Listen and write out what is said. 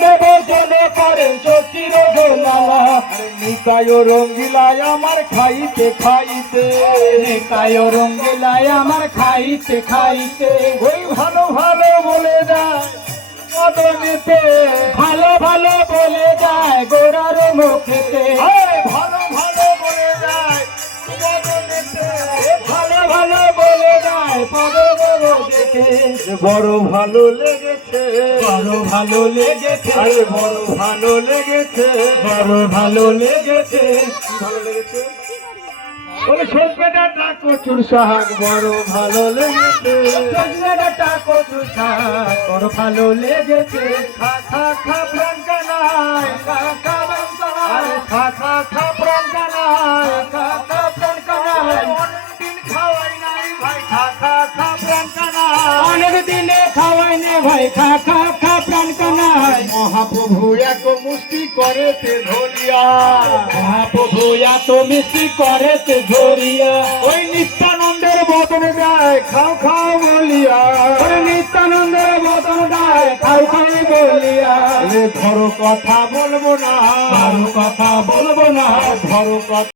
দেব জলে করে শশীর দোলালা। নিতাই রঙ্গিলায় আমার খাইতে খাইতে, নিতাই রঙ্গিলায় আমার খাইতে খাইতে, ওই ভালো ভালো বলে যায় বদনেতে, ভালো ভালো বলে যায় গোরার মুখেতে, ভালো ভালো বলে যায় বদনেতে, ভালো ভালো বলে যায় পরবর দেখে। বড় ভালো লেগেছে, বড় ভালো লেগেছে, আরে বড় ভালো লেগেছে, বড় ভালো লেগেছে। ভালো লেগেছে বলে সজনে ডাঁটা কচুর শাক বড় ভালো লেগেছে, সজনে ডাঁটা কচু শাক বড় ভালো লেগেছে। খা খা খা প্রাণ কানায়, খা খা প্রাণ কানায়, আরে খা খা খা প্রাণ কানায়, খা খা প্রাণ কানায়। অনেকদিন খাওয়াই নাই ভাই খা খা খা প্রাণ কানায়, অনেক দিনে খাওয়াই নে ভাই খা খা খা প্রাণ কানায়। মহাপ্রভু এক মুষ্টি করেতে ধরিয়া, মহাপ্রভু এত মিষ্টি করেছে ঝরিয়া, ওই নিত্যানন্দের বদনে যায় খাও খাও বলিয়া, ওরে নিত্যানন্দের বদন গায় খাও খাও বলিয়া। ধরো কথা বলবো না, কারো কথা বলবো না, ধরো কথা